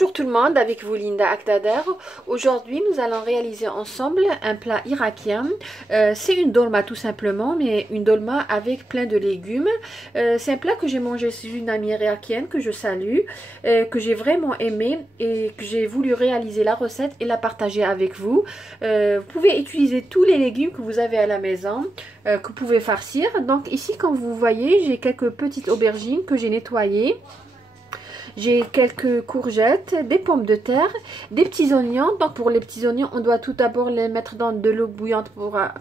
Bonjour tout le monde, avec vous Linda Akdader. Aujourd'hui nous allons réaliser ensemble un plat irakien. C'est une dolma tout simplement, mais une dolma avec plein de légumes. C'est un plat que j'ai mangé chez une amie irakienne que je salue, que j'ai vraiment aimé et que j'ai voulu réaliser la recette et la partager avec vous. Vous pouvez utiliser tous les légumes que vous avez à la maison, que vous pouvez farcir. Donc ici, comme vous voyez, j'ai quelques petites aubergines que j'ai nettoyées. J'ai quelques courgettes, des pommes de terre, des petits oignons. Donc pour les petits oignons, on doit tout d'abord les mettre dans de l'eau bouillante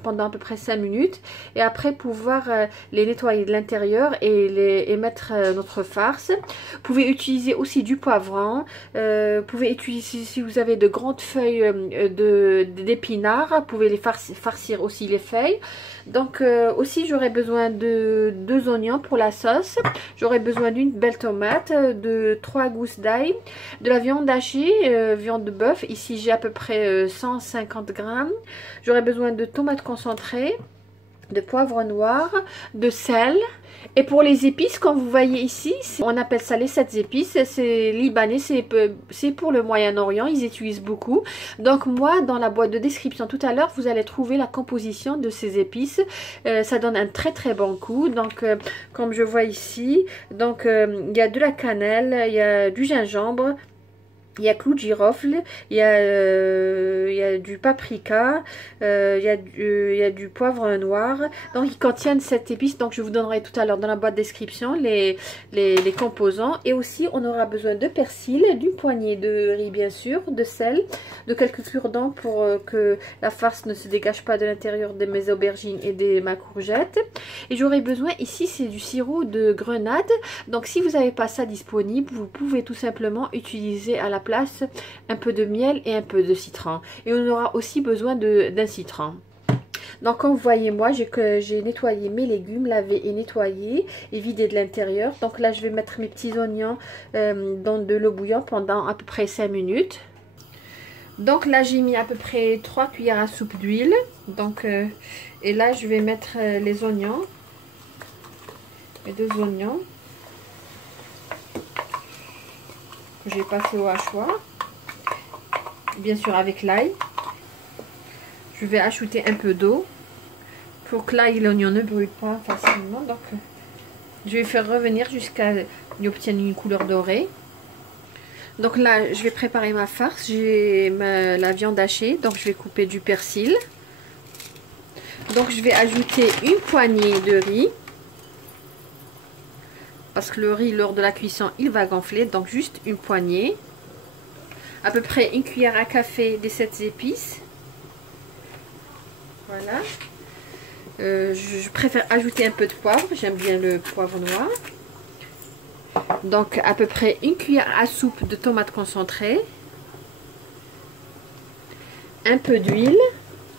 pendant à peu près 5 minutes. Et après pouvoir les nettoyer de l'intérieur et mettre notre farce. Vous pouvez utiliser aussi du poivron. Vous pouvez utiliser, si vous avez de grandes feuilles d'épinards, vous pouvez les farcir aussi les feuilles. Donc aussi j'aurai besoin de 2 oignons pour la sauce. J'aurai besoin d'une belle tomate, de 3 gousses d'ail, de la viande hachée, viande de bœuf. Ici j'ai à peu près 150 grammes. J'aurai besoin de tomates concentrées, de poivre noir, de sel. Et pour les épices, comme vous voyez ici, on appelle ça les 7 épices. C'est libanais, c'est pour le Moyen-Orient, ils utilisent beaucoup. Donc moi, dans la boîte de description tout à l'heure, vous allez trouver la composition de ces épices. Ça donne un très très bon goût. Donc comme je vois ici, donc il y a de la cannelle, il y a du gingembre. Il y a clou de girofle, il y a du paprika, il y a du poivre noir. Donc ils contiennent cette épice. Donc je vous donnerai tout à l'heure dans la boîte de description les composants. Et aussi on aura besoin de persil, d'une poignée de riz bien sûr, de sel, de quelques cure-dents pour que la farce ne se dégage pas de l'intérieur de mes aubergines et de ma courgette. Et j'aurai besoin ici, c'est du sirop de grenade. Donc si vous n'avez pas ça disponible, vous pouvez tout simplement utiliser à la place un peu de miel et un peu de citron. Et on aura aussi besoin d'un citron. Donc comme vous voyez, moi j'ai nettoyé mes légumes, lavé et nettoyé et vidé de l'intérieur. Donc là je vais mettre mes petits oignons dans de l'eau bouillante pendant à peu près 5 minutes. Donc là j'ai mis à peu près 3 cuillères à soupe d'huile. Donc et là je vais mettre les oignons, les 2 oignons que j'ai passé au hachoir, bien sûr avec l'ail. Je vais ajouter un peu d'eau pour que l'ail et l'oignon ne brûlent pas facilement. Donc je vais faire revenir jusqu'à ce qu'il obtienne une couleur dorée. Donc là je vais préparer ma farce. J'ai la viande hachée, donc je vais couper du persil. Donc je vais ajouter une poignée de riz, parce que le riz lors de la cuisson il va gonfler, donc juste une poignée, à peu près une cuillère à café des 7 épices. Voilà. Je préfère ajouter un peu de poivre, j'aime bien le poivre noir. Donc à peu près une cuillère à soupe de tomates concentrées, un peu d'huile,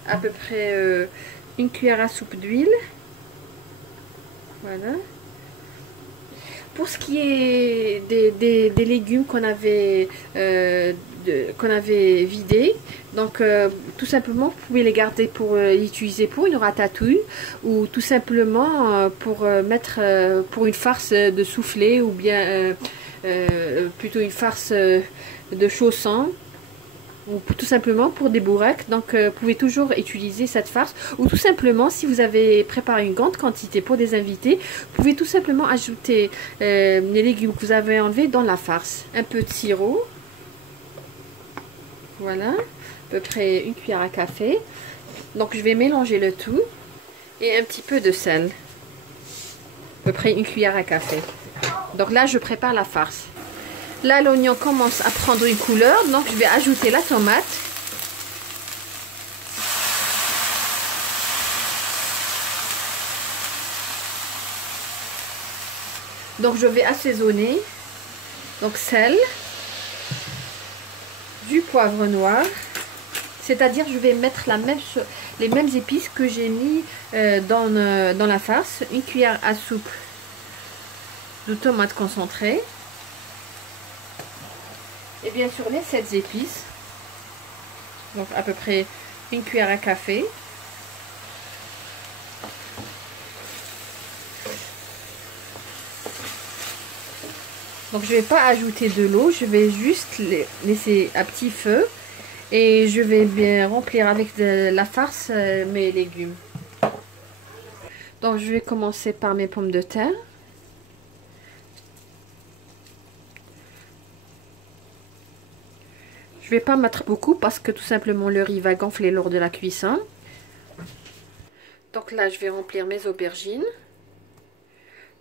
à peu près une cuillère à soupe d'huile. Voilà. Pour ce qui est des légumes qu'on avait vidés, donc tout simplement vous pouvez les garder pour utiliser pour une ratatouille, ou tout simplement pour mettre pour une farce de soufflé, ou bien plutôt une farce de chausson, ou tout simplement pour des bourrecs. Donc vous pouvez toujours utiliser cette farce, ou tout simplement si vous avez préparé une grande quantité pour des invités, vous pouvez tout simplement ajouter les légumes que vous avez enlevés dans la farce. Un peu de sirop, voilà, à peu près une cuillère à café. Donc je vais mélanger le tout, et un petit peu de sel, à peu près une cuillère à café. Donc là je prépare la farce. Là, l'oignon commence à prendre une couleur, donc je vais ajouter la tomate. Donc je vais assaisonner. Donc sel, du poivre noir, c'est-à-dire je vais mettre les mêmes épices que j'ai mis dans la farce. Une cuillère à soupe de tomates concentrées. Et bien sûr les 7 épices, donc à peu près une cuillère à café. Donc je vais pas ajouter de l'eau, je vais juste les laisser à petit feu et je vais bien remplir avec de la farce mes légumes. Donc je vais commencer par mes pommes de terre. Je vais pas mettre beaucoup parce que tout simplement le riz va gonfler lors de la cuisson. Donc là je vais remplir mes aubergines.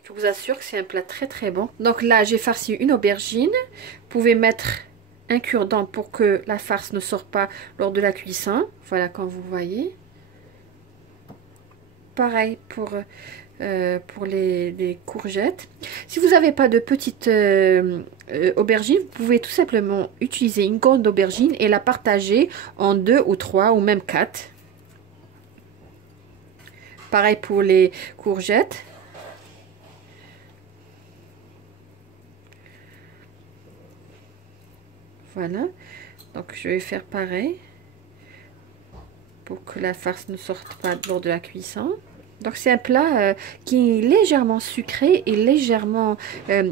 Je vous assure que c'est un plat très très bon. Donc là j'ai farci une aubergine. Vous pouvez mettre un cure-dent pour que la farce ne sorte pas lors de la cuisson. Voilà, comme vous voyez. Pareil pour les courgettes. Si vous n'avez pas de petites aubergines, vous pouvez tout simplement utiliser une grande aubergine et la partager en 2 ou 3 ou même 4. Pareil pour les courgettes. Voilà, donc je vais faire pareil pour que la farce ne sorte pas lors de la cuisson. Donc c'est un plat qui est légèrement sucré et légèrement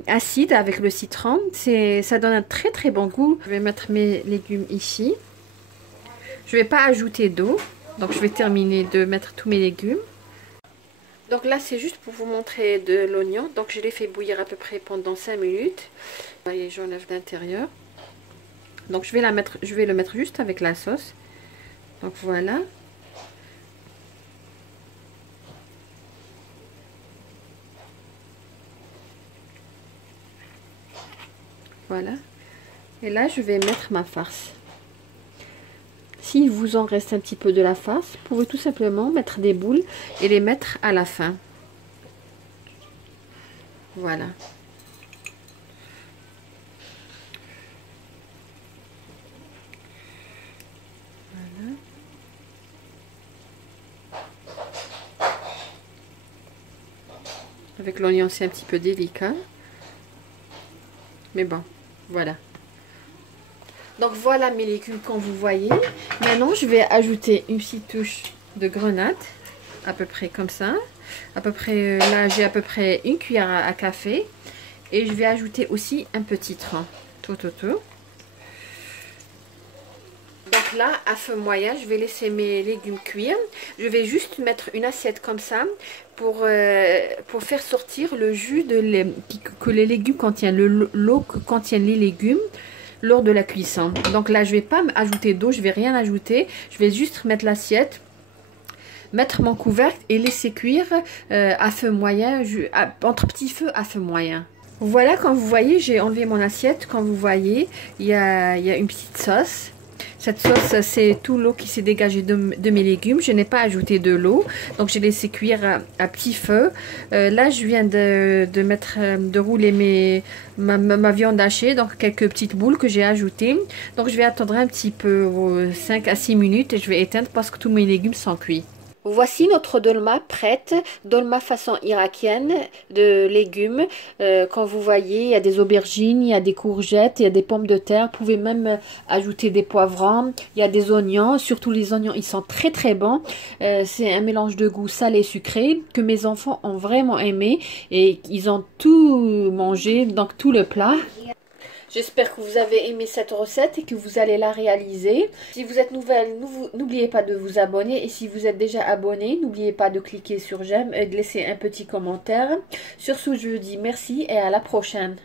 acide avec le citron. Ça donne un très très bon goût. Je vais mettre mes légumes ici. Je ne vais pas ajouter d'eau, donc je vais terminer de mettre tous mes légumes. Donc là c'est juste pour vous montrer de l'oignon. Donc je l'ai fait bouillir à peu près pendant 5 minutes. Et j'enlève l'intérieur. Donc je vais le mettre juste avec la sauce. Donc voilà. Voilà. Et là je vais mettre ma farce. S'il vous en reste un petit peu de la farce, vous pouvez tout simplement mettre des boules et les mettre à la fin. Voilà. Avec l'oignon, c'est un petit peu délicat. Mais bon, voilà. Donc voilà mes légumes comme vous voyez. Maintenant, je vais ajouter une petite touche de grenade. À peu près comme ça. À peu près, là, j'ai à peu près une cuillère à café. Et je vais ajouter aussi un petit tronc. Tout. Donc là, à feu moyen, je vais laisser mes légumes cuire. Je vais juste mettre une assiette comme ça pour faire sortir le jus que les légumes contiennent, l'eau que contiennent les légumes lors de la cuisson. Donc là, je vais pas ajouter d'eau, je vais rien ajouter. Je vais juste mettre l'assiette, mettre mon couvercle et laisser cuire à feu moyen, entre petit feu à feu moyen. Voilà, comme vous voyez, j'ai enlevé mon assiette. Comme vous voyez, il y a une petite sauce. Cette sauce, c'est tout l'eau qui s'est dégagée de mes légumes. Je n'ai pas ajouté de l'eau. Donc, j'ai laissé cuire à petit feu. Là, je viens de rouler ma viande hachée. Donc, quelques petites boules que j'ai ajoutées. Donc, je vais attendre un petit peu, 5 à 6 minutes. Et je vais éteindre parce que tous mes légumes sont cuits. Voici notre dolma prête, dolma façon irakienne de légumes. Comme vous voyez, il y a des aubergines, il y a des courgettes, il y a des pommes de terre. Vous pouvez même ajouter des poivrons, il y a des oignons. Surtout les oignons, ils sont très très bons. C'est un mélange de goût salé et sucré que mes enfants ont vraiment aimé et ils ont tout mangé, donc tout le plat. J'espère que vous avez aimé cette recette et que vous allez la réaliser. Si vous êtes nouvelle, n'oubliez pas de vous abonner. Et si vous êtes déjà abonné, n'oubliez pas de cliquer sur j'aime et de laisser un petit commentaire. Sur ce, je vous dis merci et à la prochaine.